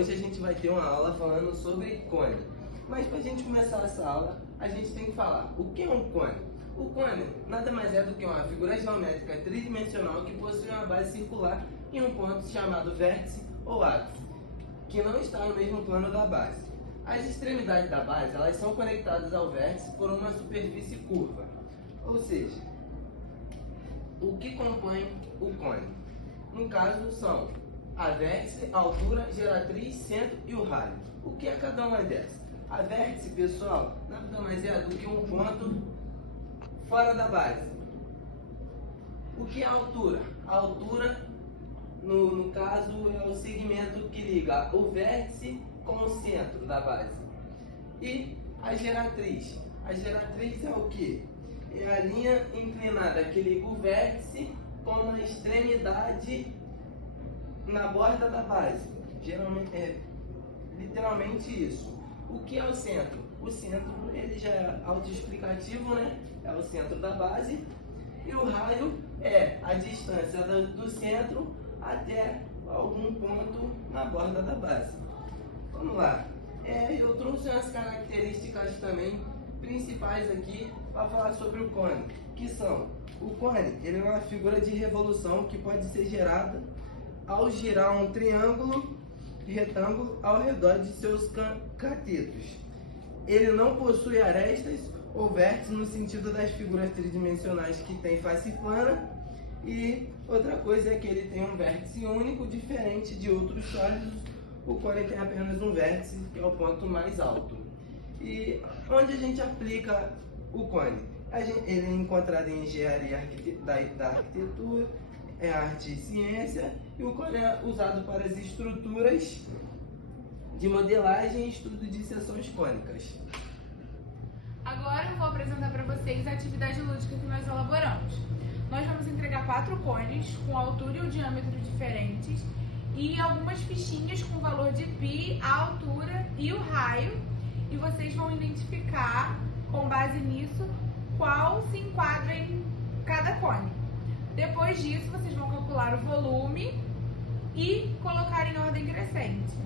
hoje a gente vai ter uma aula falando sobre cone. Mas para a gente começar essa aula, a gente tem que falar o que é um cone. O cone nada mais é do que uma figura geométrica tridimensional que possui uma base circular em um ponto chamado vértice ou ápice, que não está no mesmo plano da base. As extremidades da base elas são conectadas ao vértice por uma superfície curva, ou seja, o que compõe o cone? No caso são a vértice, a altura, geratriz, centro e o raio. O que é cada uma dessas? A vértice, pessoal, nada mais é do que um ponto fora da base. O que é a altura? A altura, no caso, é o segmento que liga o vértice com o centro da base. E a geratriz? A geratriz é o que? É a linha inclinada que liga o vértice com uma extremidade na borda da base. Geralmente é literalmente isso. O que é o centro? O centro ele já é autoexplicativo, né? É o centro da base. E o raio é a distância do centro até algum ponto na borda da base. Vamos lá. Eu trouxe umas características também principais aqui para falar sobre o cone, que são: o cone ele é uma figura de revolução que pode ser gerada ao girar um triângulo retângulo ao redor de seus catetos. Ele não possui arestas ou vértices no sentido das figuras tridimensionais que tem face plana, e outra coisa é que ele tem um vértice único, diferente de outros sólidos. O cone tem apenas um vértice, que é o ponto mais alto. E onde a gente aplica o cone? Ele é encontrado em engenharia da arquitetura, arte e ciência, e o cone é usado para as estruturas de modelagem e estudo de seções cônicas. Agora eu vou apresentar para vocês a atividade lúdica que nós elaboramos. Nós vamos entregar 4 cones com altura e o diâmetro diferentes e algumas fichinhas com o valor de π, a altura e o raio, e vocês vão identificar, com base nisso, qual se enquadra em cada cone. Depois disso, vocês vão calcular o volume e colocar em ordem crescente.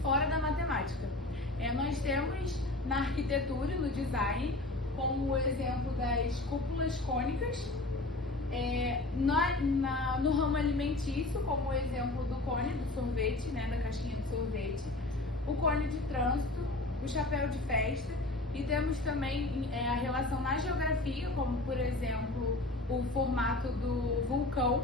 Fora da matemática. Nós temos na arquitetura e no design como exemplo das cúpulas cônicas, no ramo alimentício como o exemplo do cone do sorvete, da caixinha de sorvete, o cone de trânsito, o chapéu de festa, e temos também a relação na geografia, como por exemplo o formato do vulcão.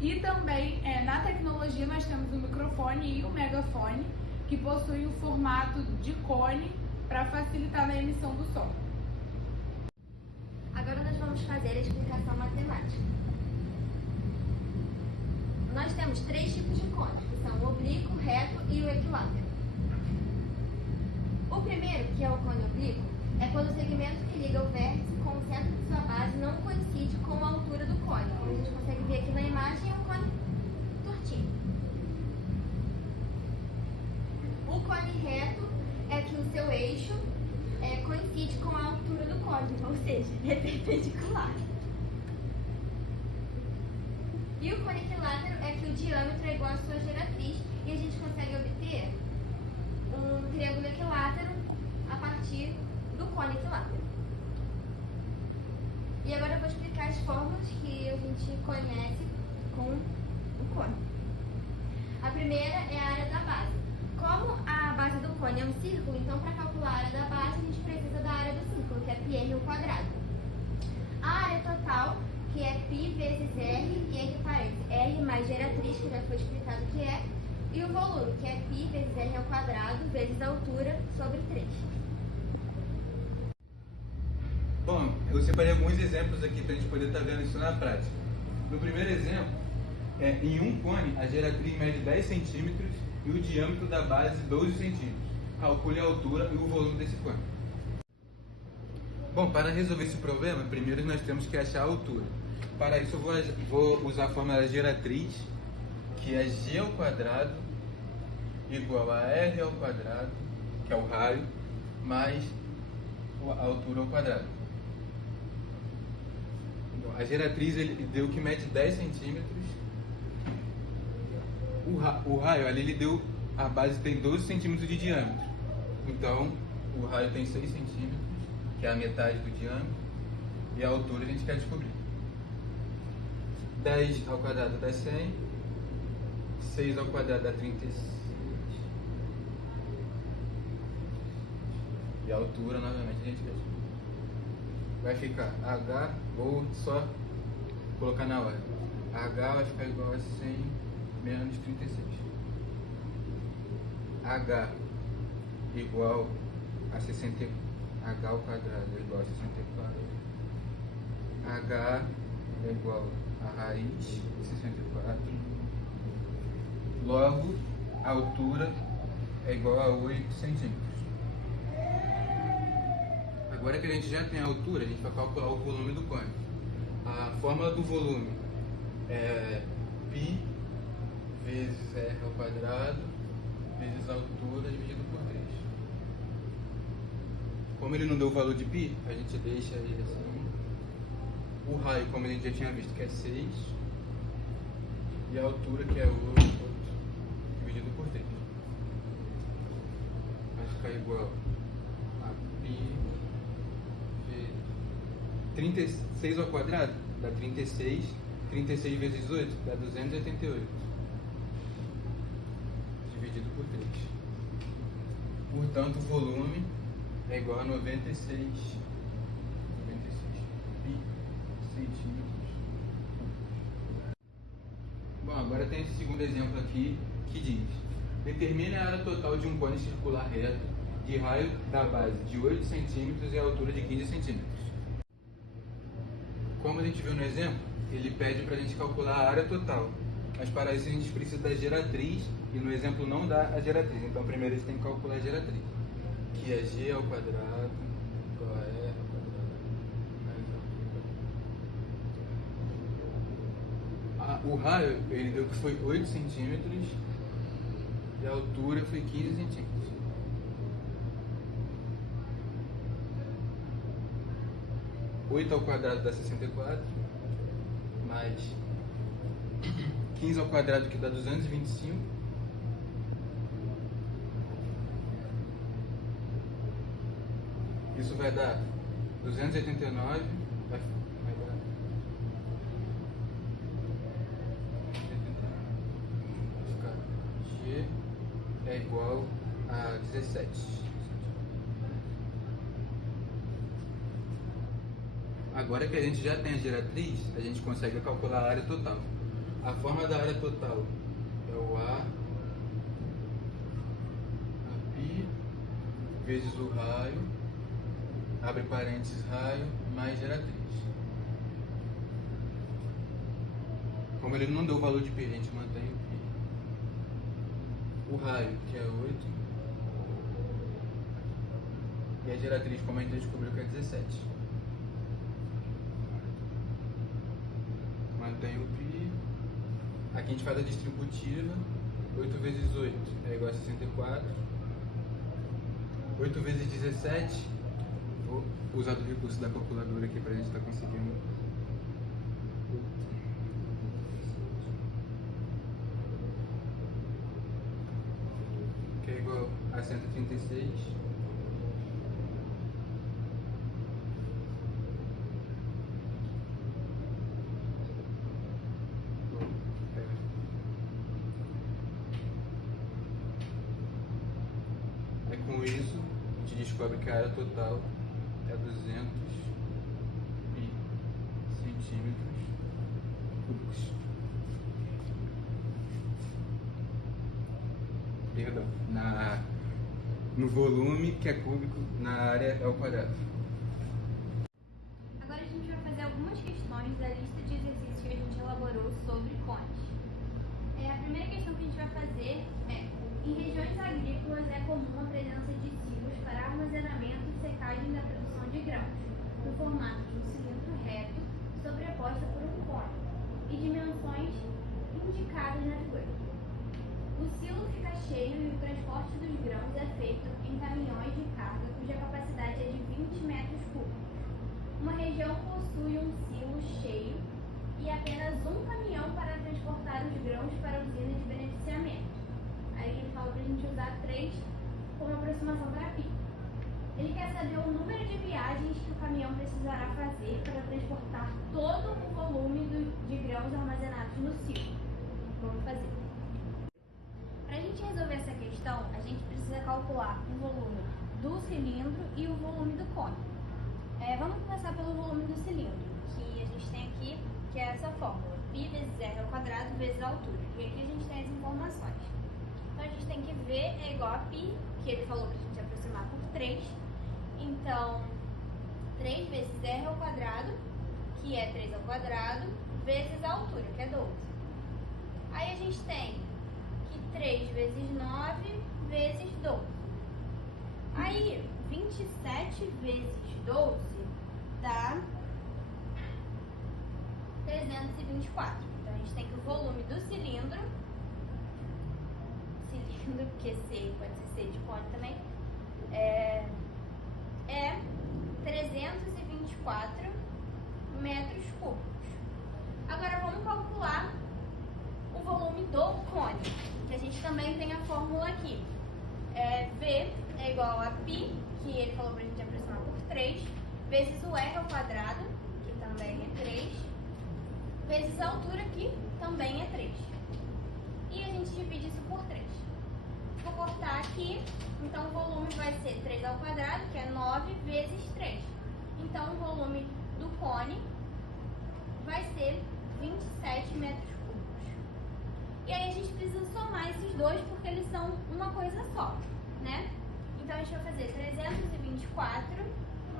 E também na tecnologia nós temos o microfone e o megafone, que possuem o formato de cone para facilitar na emissão do som. Agora nós vamos fazer a explicação matemática. Nós temos temos 3 tipos de cone, que são o oblíquo, reto e o equilátero. O primeiro, que é o cone oblíquo, é quando o segmento que liga o vértice com o centro de sua base não coincide com a altura do cone. Como a gente consegue ver aqui na imagem, é um cone tortinho. O cone reto é que o seu eixo coincide com a altura do cone, ou seja, é perpendicular. E o cone equilátero é que o diâmetro é igual à sua geratriz e a gente consegue obter um triângulo equilátero a partir do cone equilátero. E agora eu vou explicar as fórmulas que a gente conhece com o cone. A primeira é a área da base. Como a base do cone é um círculo, então para calcular a área da base a gente precisa da área do círculo, que é πr ao quadrado. A área total, que é π vezes r, e entre parênteses, r mais geratriz, que já foi explicado o que é, e o volume, que é π vezes r ao quadrado vezes a altura sobre 3. Bom, eu separei alguns exemplos aqui para a gente poder estar vendo isso na prática. No primeiro exemplo, em um cone, a geratriz mede 10 centímetros e o diâmetro da base 12 centímetros. Calcule a altura e o volume desse cone. Bom, para resolver esse problema, primeiro nós temos que achar a altura. Para isso eu vou usar a fórmula da geratriz, que é g ao quadrado igual a r ao quadrado, que é o raio, mais a altura ao quadrado. Então, a geratriz ele deu que mede 10 centímetros. O raio ali ele deu, a base tem 12 centímetros de diâmetro. Então, o raio tem 6 centímetros, que é a metade do diâmetro, e a altura a gente quer descobrir. 10 ao quadrado dá 100, 6 ao quadrado dá 36, e a altura, novamente, a gente quer descobrir. Vai ficar H, ou só colocar na hora. H vai ficar igual a 100 menos 36. H igual a 64. H ao quadrado é igual a 64. H é igual a raiz de 64. Logo, a altura é igual a 8 centímetros. Agora que a gente já tem a altura, a gente vai calcular o volume do cone. A fórmula do volume é π vezes r ao quadrado vezes a altura dividido por 3. Como ele não deu o valor de π, a gente deixa ele assim. O raio, como a gente já tinha visto, que é 6. E a altura, que é 8 dividido por 3. Vai ficar igual a π vezes 36 ao quadrado dá 36. 36 vezes 8 dá 288. Dividido por 3. Portanto, o volume é igual a 96 centímetros. Bom, agora tem esse segundo exemplo aqui que diz: determine a área total de um cone circular reto de raio da base de 8 centímetros e a altura de 15 centímetros. Como a gente viu no exemplo, ele pede para a gente calcular a área total, mas para isso a gente precisa da geratriz, e no exemplo não dá a geratriz, então primeiro a gente tem que calcular a geratriz, que é g ao quadrado igual a r ao quadrado mais a altura. O raio ele deu que foi 8 centímetros e a altura foi 15 centímetros. Oito ao quadrado dá 64, mais 15 ao quadrado que dá 225. Isso vai dar 289, vai dar G é igual a 17. Agora que a gente já tem a geratriz, a gente consegue calcular a área total. A forma da área total é o A π vezes o raio, abre parênteses, raio, mais geratriz. Como Como ele não deu o valor de pi, a gente mantém o pi. O raio, que é 8. E a geratriz, como a gente descobriu, que é 17. Mantém o pi. Aqui a gente faz a distributiva. 8 vezes 8 é igual a 64. 8 vezes 17. Vou usar o recurso da calculadora aqui para a gente estar conseguindo. Que é igual a 136. Com isso, a gente descobre que a área total é 200 centímetros cúbicos. Perdão, no volume, que é cúbico, na área é o quadrado. Agora a gente vai fazer algumas questões da lista de exercícios que a gente elaborou sobre cones. A primeira questão que a gente vai fazer é: em regiões agrícolas é comum a presença de silos para armazenamento e secagem da produção de grãos, no formato de um cilindro reto sobreposto por um cone, e dimensões indicadas na figura. O silo fica cheio e o transporte dos grãos é feito em caminhões de carga cuja capacidade é de 20 metros cúbicos. Uma região possui um silo cheio e apenas um caminhão para transportar os grãos para a usina de beneficiamento. Aí ele fala para a gente usar 3 como aproximação para pi. Ele quer saber o número de viagens que o caminhão precisará fazer para transportar todo o volume de grãos armazenados no silo. Vamos fazer. Para a gente resolver essa questão, a gente precisa calcular o volume do cilindro e o volume do cone. Vamos começar pelo volume do cilindro, que a gente tem aqui, que é essa fórmula, π vezes r ao quadrado vezes a altura. E aqui a gente tem as informações. Então a gente tem que V é igual a π, que ele falou para a gente aproximar por 3. Então, 3 vezes r ao quadrado, que é 3 ao quadrado, vezes a altura, que é 12. Aí a gente tem que 3 vezes 9 vezes 12. Aí, 27 vezes 12 dá 324. Então a gente tem que o volume do cilindro, porque C pode ser C de cone também, é 324 metros cúbicos. Agora vamos calcular o volume do cone, que a gente também tem a fórmula aqui. V é igual a π, que ele falou pra gente aproximar por 3, vezes o r ao quadrado, que também é 3, vezes a altura, que também é 3. E a gente divide isso por 3. Vou cortar aqui, então o volume vai ser 3 ao quadrado, que é 9 vezes 3. Então o volume do cone vai ser 27 metros cúbicos. E aí a gente precisa somar esses dois, porque eles são uma coisa só, né? Então a gente vai fazer 324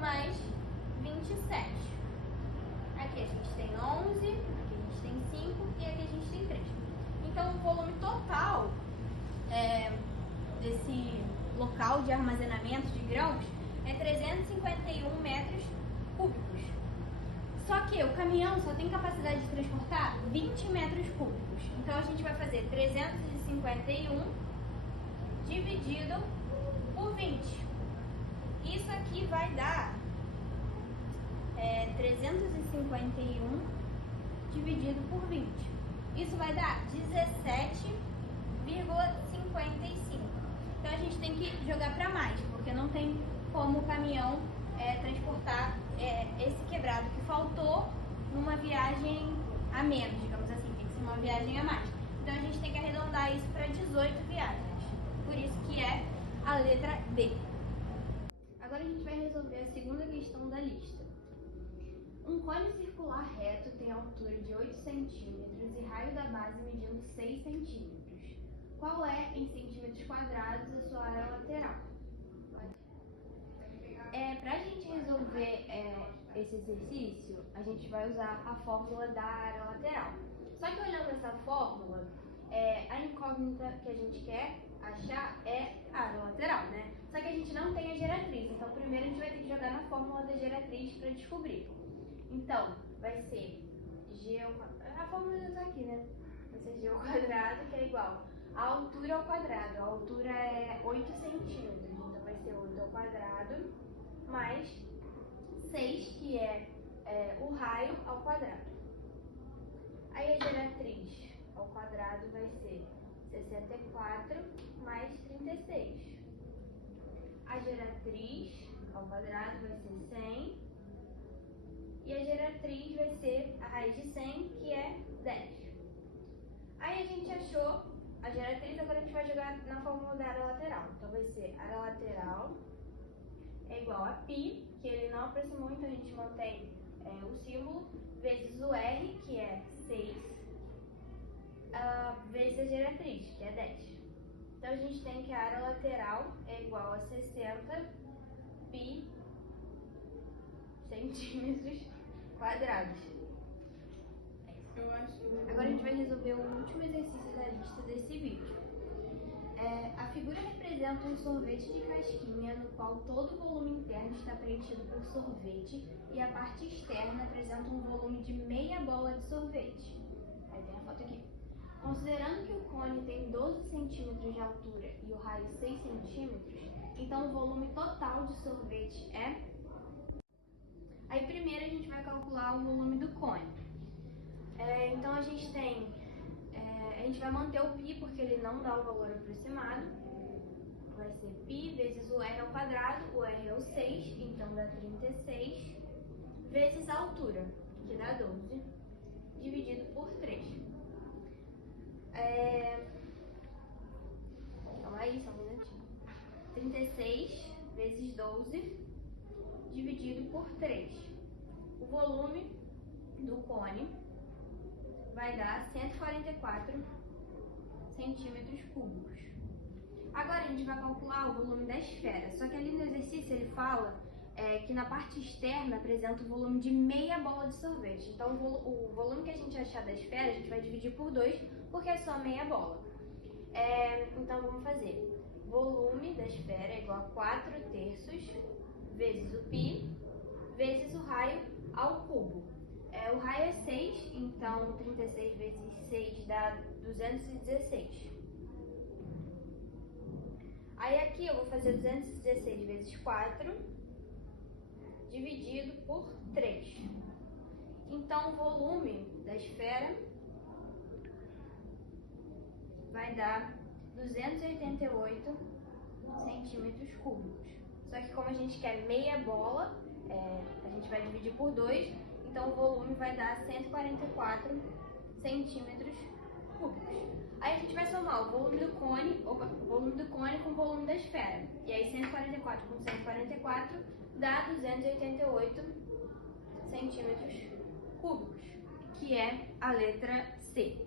mais 27. Aqui a gente tem 11, aqui a gente tem 5 e aqui a gente tem 3. Então o volume total desse local de armazenamento de grãos é 351 metros cúbicos. Só que o caminhão só tem capacidade de transportar 20 metros cúbicos. Então a gente vai fazer 351 dividido por 20. Isso aqui vai dar 351 dividido por 20. Isso vai dar 17,55. Então a gente tem que jogar para mais, porque não tem como o caminhão transportar esse quebrado que faltou numa viagem a menos, digamos assim, tem que ser uma viagem a mais. Então a gente tem que arredondar isso para 18 viagens. Por isso que é a letra B. Agora a gente vai resolver a segunda questão da lista. Um cone circular reto tem altura de 8 centímetros e raio da base medindo 6 centímetros. Qual é, em centímetros quadrados, a sua área lateral? Para a gente resolver esse exercício, a gente vai usar a fórmula da área lateral. Só que olhando essa fórmula, a incógnita que a gente quer achar é a área lateral, né? Só que a gente não tem a geratriz, então primeiro a gente vai ter que jogar na fórmula da geratriz para descobrir. Então, vai ser G ao quadrado, a fórmula já está aqui, né? Vai ser G ao quadrado, que é igual a altura ao quadrado. A altura é 8 centímetros, então vai ser 8 ao quadrado mais 6, que é o raio ao quadrado. Aí a geratriz ao quadrado vai ser 64 mais 36. A geratriz ao quadrado vai ser 100. E a geratriz vai ser a raiz de 100, que é 10. Aí a gente achou a geratriz, agora a gente vai jogar na fórmula da área lateral. Então vai ser área lateral é igual a π, que ele não aproximou, então a gente mantém o símbolo, vezes o R, que é 6, vezes a geratriz, que é 10. Então a gente tem que a área lateral é igual a 60 π centímetros quadrados. Eu acho. Agora a gente vai resolver o último exercício da lista desse vídeo. A figura representa um sorvete de casquinha no qual todo o volume interno está preenchido por sorvete e a parte externa apresenta um volume de meia bola de sorvete. Aí tem a foto aqui. Considerando que o cone tem 12 centímetros de altura e o raio 6 centímetros, então o volume total de sorvete é... Aí primeiro a gente vai calcular o volume do cone. Então a gente tem... a gente vai manter o π porque ele não dá o valor aproximado. Vai ser π vezes o r ao quadrado, o r é o 6, então dá 36, vezes a altura, que dá 12, dividido por 3. Calma aí, só um minutinho. 36 vezes 12, dividido por 3. O volume do cone vai dar 144 centímetros cúbicos. Agora a gente vai calcular o volume da esfera, só que ali no exercício ele fala que na parte externa apresenta o volume de meia bola de sorvete. Então o volume que a gente achar da esfera a gente vai dividir por 2, porque é só meia bola. Então vamos fazer volume da esfera é igual a 4 terços vezes o π vezes o raio ao cubo. O raio é 6, então 36 vezes 6 dá 216. Aí aqui eu vou fazer 216 vezes 4, dividido por 3. Então o volume da esfera vai dar 288 centímetros cúbicos. Só que como a gente quer meia bola, a gente vai dividir por 2, então o volume vai dar 144 centímetros cúbicos. Aí a gente vai somar o volume do cone com o volume da esfera. E aí 144 com 144 dá 288 centímetros cúbicos, que é a letra C.